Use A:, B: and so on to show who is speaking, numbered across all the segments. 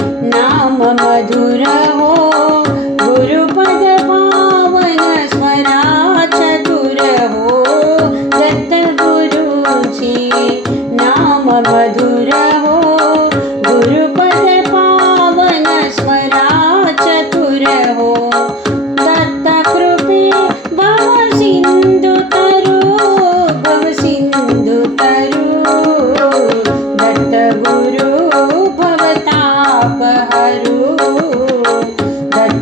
A: नाम मधुर हो।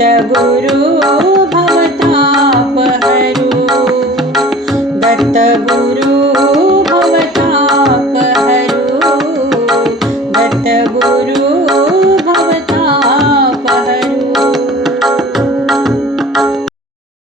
A: दत्तगुरु भवतापहरु। दत्तगुरु